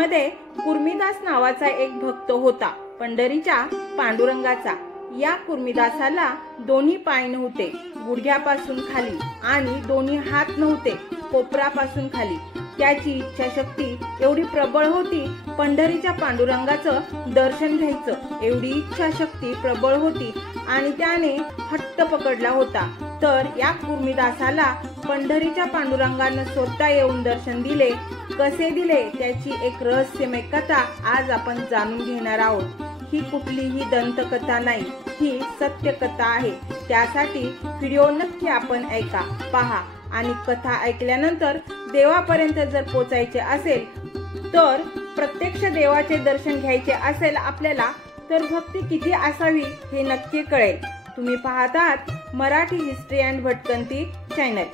मध्ये कुर्मीदास नावाचा एक भक्त होता, पंढरीच्या पांडुरंगाचा। या कुर्मीदासाला दोन्ही पाय नव्हते गुडघ्यापासून खाली आणि दोन्ही हात नव्हते कोपरापासून खाली। त्याची इच्छाशक्ती एवढी प्रबळ होती, पंढरीच्या पांडुरंगाचं दर्शन घ्यायचं एवढी इच्छाशक्ती प्रबळ होती आणि त्याने हट्ट पकडला होता। तर या कुर्मीदासाला पंढरीच्या पांडुरंगानं स्वतः येऊन दर्शन दिले। कसे दिले त्याची एक रहस्यमय कथा आज आपण जाणून घेणार आहोत। ही कुठलीही दंतकथा नाही, ही सत्य कथा आहे। त्यासाठी व्हिडिओ नक्की आपण ऐका, पहा आणि कथा ऐकल्यानंतर देवापर्यंत जर पोचायचे असेल, तर प्रत्यक्ष देवाचे दर्शन घ्यायचे असेल आपल्याला, तर भक्ती किती असावी हे नक्की कळेल। तुम्ही पाहत आहात मराठी हिस्ट्री अँड भटकंती चॅनल।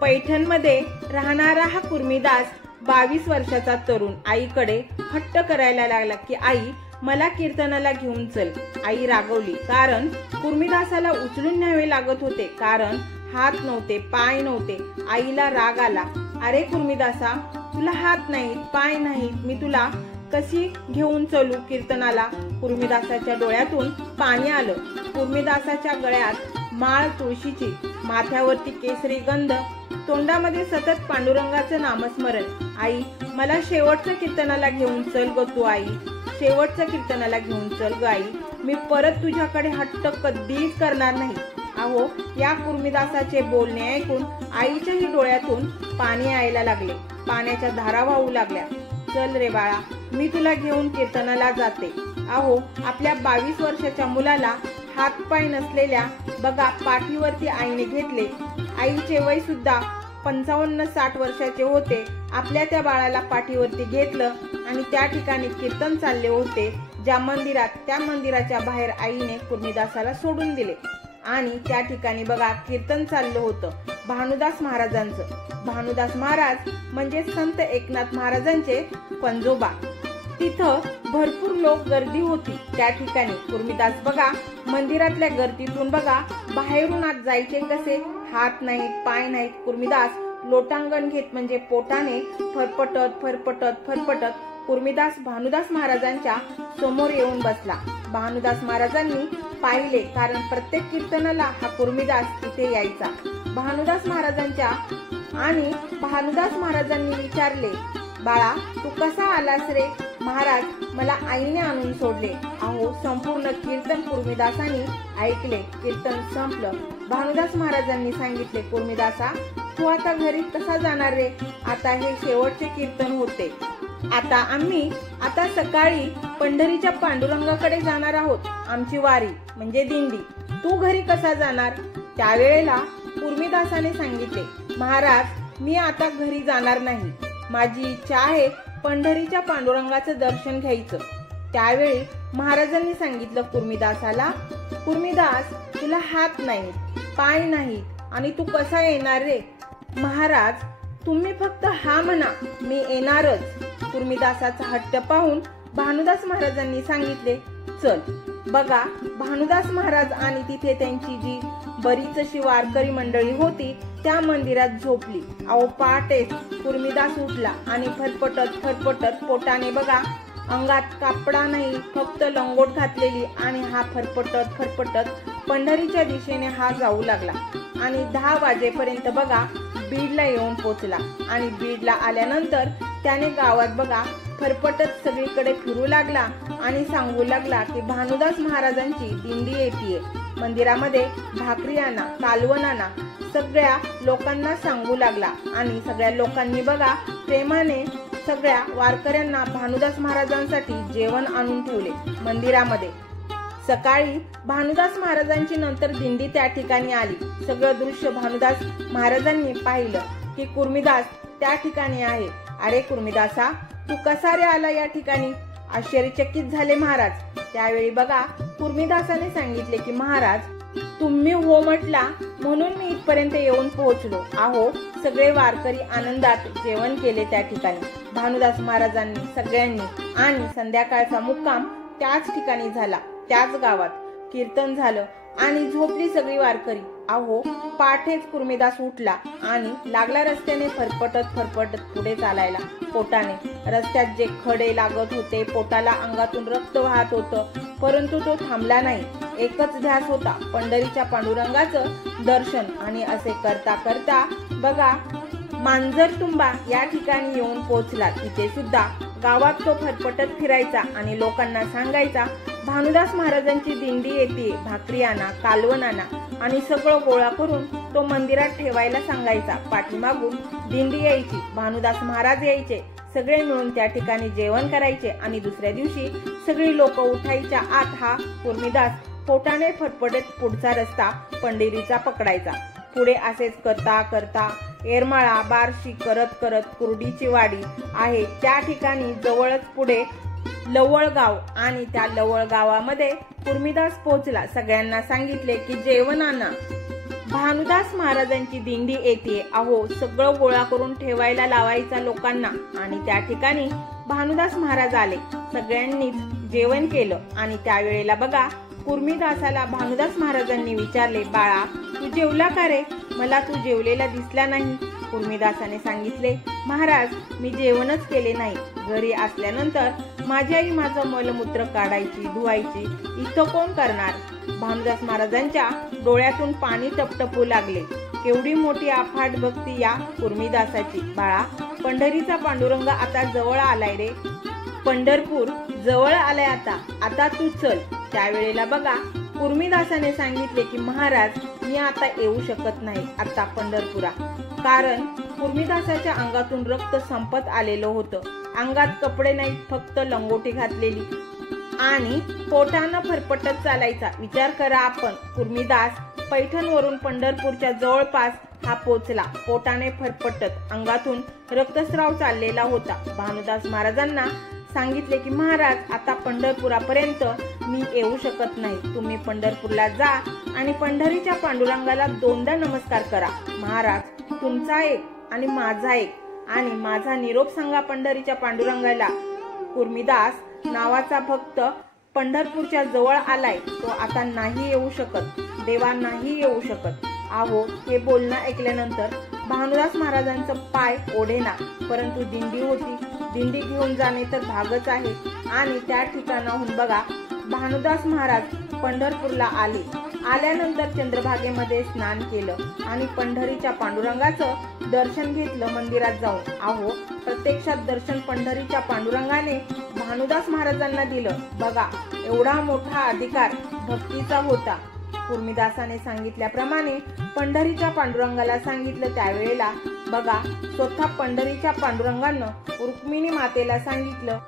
पैठणमध्ये राहणारा हा कुर्मीदास 22 वर्षाचा तरुण आईकडे हट्ट करायला लागला की आई मला कीर्तनाला घेऊन चल। आई रागवली, कारण कुर्मीदासाला उचलून न्यावे लागत होते, कारण हात नव्हते पाय नव्हते। आईला राग आला, अरे कुर्मीदासा, तुला हात नाहीत पाय नाहीत, मी तुला कशी घेऊन चलू कीर्तनाला। कुर्मीदासाच्या डोळ्यातून पाणी आलं। कुर्मीदासाच्या गळ्यात माळ तुळशीची, माथ्यावरती केसरी गंध, तोंडामध्ये सतत पांडुरंगाचं नामस्मरण। आई मला शेवटच्या कीर्तनाला घेऊन चल ग तू आई, शेवटच्या कीर्तनाला घेऊन चल ग आई, मी परत तुझ्याकडे हट्ट कधीच करणार नाही। अहो, या कुर्मीदासाचे बोलणे ऐकून आईच्याही डोळ्यातून पाणी यायला लागले, पाण्याच्या धारा वाहू लागल्या। चल रे बाळा, मी तुला घेऊन कीर्तनाला जाते। अहो, आपल्या 22 वर्षाच्या मुलाला हातपाय नसलेल्या बघा पाठीवरती आईने घेतले। आईचे वय सुद्धा 55-60 वर्षाचे होते। आपल्या त्या बाळाला पाठीवरती घेतलं आणि त्या ठिकाणी कीर्तन चालले होते ज्या मंदिरात, त्या मंदिराच्या बाहेर आईने कुर्मीदासाला सोडून दिले आणि त्या ठिकाणी बघा कीर्तन चाललं होतं भानुदास महाराजांचं। भानुदास महाराज म्हणजे संत एकनाथ महाराजांचे पंजोबा। तिथं भरपूर लोक गर्दी होती त्या ठिकाणी। कुर्मीदास बघा मंदिरातल्या गर्दीतून बघा बाहेरून आत जायचे कसे, हात नाहीत पाय नाहीत। कुर्मीदास लोटांगण घेत म्हणजे पोटाने फरफटत कुर्मीदास भानुदास महाराजांच्या समोर येऊन बसला। भानुदास महाराजांनी पाहिले, कारण प्रत्येक कीर्तनाला हा कुर्मीदास तिथे यायचा। भानुदास महाराजांनी विचारले, बाळा तू कसा आलास रे? महाराज, मला आईने आणून सोडले। अहो, संपूर्ण कीर्तन कुर्मीदासांनी ऐकले। कीर्तन संपलं। भानुदास महाराजांनी सांगितले, कुर्मीदासा तू आता घरी कसा जाणार रे? आता हे शेवटचे कीर्तन होते, आता सकाळी पंढरीच्या पांडुरंगाकडे जाणार आहोत, आमची वारी म्हणजे दिंडी, तू घरी कसा जाणार? त्यावेळेला कुर्मीदासाने सांगितले, महाराज मी आता घरी जाणार नाही, माझी इच्छा आहे पंढरीच्या पांडुरंगाचं दर्शन घ्यायचं। त्यावेळी महाराजांनी सांगितलं कुर्मीदासाला, कुर्मीदास तुला हात नाहीत पाय नाहीत आणि तू कसा येणार रे? महाराज तुम्ही फक्त हा म्हणा, मी येणारच। कुर्मीदासाचा हट्ट पाहून भानुदास महाराजांनी सांगितले, चल। बघा भानुदास महाराज आणि तिथे त्यांची जी बरीच अशी वारकरी मंडळी होती त्या मंदिरात झोपली। अहो, पहाटेच कुर्मीदास उठला आणि फरफटत पोटाने बघा अंगात कापडा नाही, फक्त लंगोट घातलेली, आणि हा फरफटत पंढरीच्या दिशेने हा जाऊ लागला आणि 10 वाजेपर्यंत बघा बीडला येऊन पोचला। आणि बीडला आल्यानंतर त्याने गावात बघा फरफटत सगळीकडे फिरू लागला आणि सांगू लागला की भानुदास महाराजांची दिंडी येतीये, मंदिरामध्ये भाकरी आणा, कालवण आणा, सगळ्या लोकांना सांगू लागला। आणि सगळ्या लोकांनी बघा प्रेमाने सगळ्या वारकऱ्यांना भानुदास महाराजांसाठी जेवण आणून ठेवले मंदिरामध्ये। सकाळी भानुदास महाराजांची नंतर दिंडी त्या ठिकाणी आली। सगळं दृश्य भानुदास महाराजांनी पाहिलं की कुर्मीदास त्या ठिकाणी आहे। अरे कुर्मीदासा, तू कसा रे आला या ठिकाणी? आश्चर्यचकित झाले महाराज। त्यावेळी बघा कुर्मीदासाने सांगितले की महाराज तुम्ही हो म्हटला म्हणून मी इथपर्यंत येऊन पोहोचलो। अहो, सगळे वारकरी आनंदात जेवण केले त्या ठिकाणी भानुदास महाराजांनी सगळ्यांनी। आणि संध्याकाळचा मुक्काम त्याच ठिकाणी झाला, त्याच गावात कीर्तन झालं आणि झोपली सगळी वारकरी। अहो पाठेच कुर्मीदास उठला आणि लागला रस्त्याने फरफटत पुढे चालायला. पोटाने रस्त्यात जे खडे लागत होते, पोटाला अंगातून रक्त वाहत होतं, परंतु तो थांबला नाही. एकच ध्यास होता, पंढरीच्या पांडुरंगाचं दर्शन. आणि असे करता करता बघा मांजरतुंबा या ठिकाणी येऊन पोहोचला. तिथे सुद्धा गावात तो फरफटत फिरायचा आणि लोकांना सांगायचा, भानुदास महाराजांची दिंडी येते, भाकरी आणा, कालवण आणा, आणि सगळं गोळा करून तो मंदिरात ठेवायला सांगायचा. पाठीमागून दिंडी यायची, भानुदास महाराज यायचे, सगळे मिळून त्या ठिकाणी जेवण करायचे आणि दुसऱ्या दिवशी सगळी लोक उठायच्या आत हा कुर्मीदास पोटाने फटफटत पुढचा रस्ता पंढरीचा पकडायचा. पुढे असेच करता करता येरमाळा, बार्शी करत करत कुर्डीची वाडी आहे त्या ठिकाणी जवळच पुढे लवळगाव, आणि त्या लवळ गावामध्ये कुर्मीदास पोहोचला. सगळ्यांना सांगितले की जेवण आणा, भानुदास महाराजांची दिंडी येते. अहो सगळं गोळा करून ठेवायला लावायचा लोकांना. आणि त्या ठिकाणी भानुदास महाराज आले. सगळ्यांनीच जेवण केलं आणि त्यावेळेला बघा कुर्मीदासाला भानुदास महाराजांनी विचारले, बाळा तू जेवला का रे? मला तू जेवलेला दिसला नाही. कुर्मीदासाने सांगितले, महाराज मी जेवणच केले नाही. घरी असल्यानंतर माझी आई माझं मलमूत्र काढायची, धुवायची, इथं कोण करणार? भानुदास महाराजांच्या डोळ्यातून पाणी टपटपू लागले. केवढी मोठी अफाट भक्ती या कुर्मीदासाची. बाळा पंढरीचा पांडुरंग आता जवळ आलाय रे, पंढरपूर जवळ आलाय आता तू चल. त्यावेळेला बघा कुर्मीदासाने सांगितले की महाराज मी आता येऊ शकत नाही आता पंढरपुरा, कारण कुर्मीदासाच्या अंगातून रक्त संपत आलेलं होतं. अंगात कपडे नाहीत, फक्त लंगोटी घातलेली आणि पोटानं फरफटत चालायचा. विचार करा आपण, कुर्मीदास पैठणवरून पंढरपूरच्या जवळपास हा पोचला. पोटाने फरफटत अंगातून रक्तस्राव चाललेला होता. भानुदास महाराजांना सांगितले की महाराज आता पंढरपुरापर्यंत मी येऊ शकत नाही. तुम्ही पंढरपूरला जा आणि पंढरीच्या पांडुरंगाला 2दा नमस्कार करा. महाराज तुमचा एक आणि माझा एक, आणि माझा निरोप सांगा पंढरीच्या पांडुरंगाला. कुर्मीदास नावाचा भक्त पंढरपूरच्या जवळ आलाय, तो आता नाही येऊ शकत, देवा नाही येऊ शकत. अहो हे बोलणं ऐकल्यानंतर भानुदास महाराजांचं पाय ओढेना, परंतु दिंडी होती, दिंडी घेऊन जाणे तर भागच आहे. आणि त्या ठिकाणाहून बघा भानुदास महाराज पंढरपूरला आले. आल्यानंतर चंद्रभागेमध्ये स्नान केलं आणि पंढरीच्या पांडुरंगाचं दर्शन घेतलं मंदिरात जाऊन. अहो प्रत्यक्षात दर्शन पंढरीच्या पांडुरंगाने भानुदास महाराजांना दिलं. बघा एवढा मोठा अधिकार भक्तीचा होता. कुर्मीदासाने सांगितल्याप्रमाणे पंढरीच्या पांडुरंगाला सांगितलं. त्यावेळेला बघा स्वतः पंढरीच्या पांडुरंगानं रुक्मिणी मातेला सांगितलं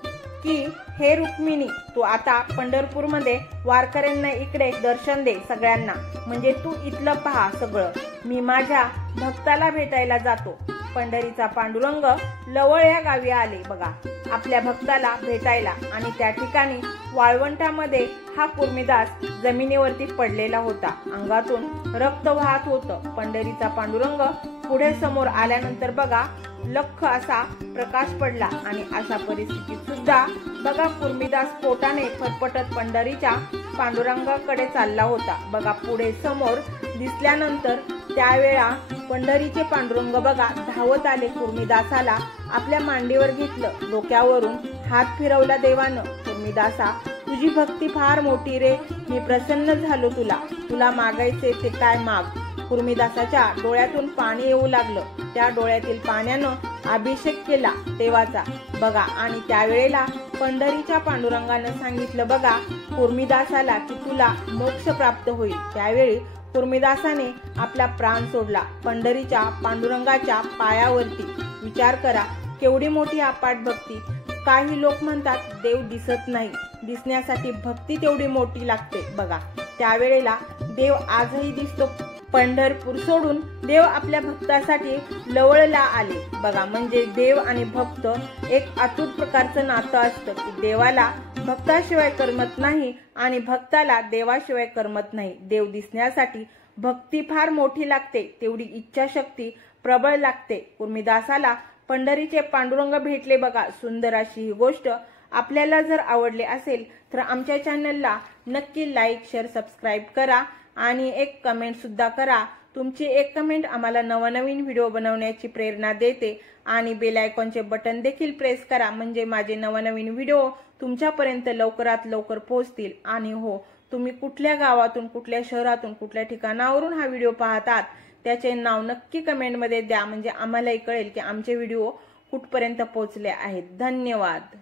की हे रुक्मिणी तू आता पंढरपूरमध्ये वारकऱ्यांना इकडे दर्शन दे सगळ्यांना, म्हणजे तू इथलं पहा सगळं, मी माझ्या भक्ताला भेटायला जातो. पंढरीचा पांडुरंग लवळ या गावी आले बघा आपल्या भक्ताला भेटायला, आणि त्या ठिकाणी वाळवंटामध्ये हा कुर्मीदास जमिनीवरती पडलेला होता. अंगातून रक्त वाहत होतं. पंढरीचा पांडुरंग पुढे समोर आल्यानंतर बघा लख्ख असा प्रकाश पडला, आणि अशा परिस्थितीत सुद्धा बघा कुर्मीदास पोटाने फटफटत पंढरीच्या पांडुरंगाकडे चालला होता. बघा पुढे समोर दिसल्यानंतर त्यावेळा पंढरीचे पांडुरंग बघा धावत आले. कुर्मीदासाला आपल्या मांडीवर घेतलं, डोक्यावरून हात फिरवला देवानं. कुर्मीदासा तुझी भक्ती फार मोठी रे, मी प्रसन्न झालो, तुला मागायचे ते काय माग. कुर्मीदासाच्या डोळ्यातून पाणी येऊ लागलं. त्या डोळ्यातील पाण्यानं अभिषेक केला देवाचा बघा. आणि त्यावेळेला पंढरीच्या पांडुरंगानं सांगितलं बघा कुर्मीदासाला की तुला मोक्ष प्राप्त होईल. त्यावेळी कुर्मीदासाने आपला प्राण सोडला पंढरीच्या पांडुरंगाच्या पायावरती. विचार करा केवढी मोठी अपाट भक्ती. काही लोक म्हणतात देव दिसत नाही, दिसण्यासाठी भक्ती तेवढी मोठी लागते बघा. त्यावेळेला देव आजही दिसतो. पंढरपूर सोडून देव आपल्या भक्तासाठी लवळला आले बघा. म्हणजे देव आणि भक्त एक अतूट प्रकारचं नातं असतं की देवाला भक्ताशिवाय करमत नाही आणि भक्ताला देवाशिवाय करमत नाही. देव दिसण्यासाठी भक्ती फार मोठी लागते, तेवढी इच्छाशक्ती प्रबळ लागते. कुर्मीदासाला पंढरीचे पांडुरंग भेटले बघा. सुंदर अशी ही गोष्ट आपल्याला जर आवडले असेल तर आमच्या चॅनलला नक्की लाईक, शेअर, सबस्क्राईब करा आणि एक कमेंट सुद्धा करा। तुमची एक कमेंट आम्हाला नवनवीन व्हिडिओ बनवण्याची प्रेरणा देते आणि बेल आयकॉनचे बटन देखील प्रेस करा, म्हणजे माझे नवनवीन व्हिडिओ तुमच्यापर्यंत लवकरात लवकर पोहोचतील। आणि हो, तुम्ही कुठल्या गावातून, कुठल्या शहरातून, कुठल्या ठिकाणावरून हा व्हिडिओ पाहतात त्याचे नाव नक्की कमेंटमध्ये द्या, म्हणजे आम्हालाही कळेल की आमचे व्हिडिओ कुठपर्यंत पोहोचले आहेत। धन्यवाद।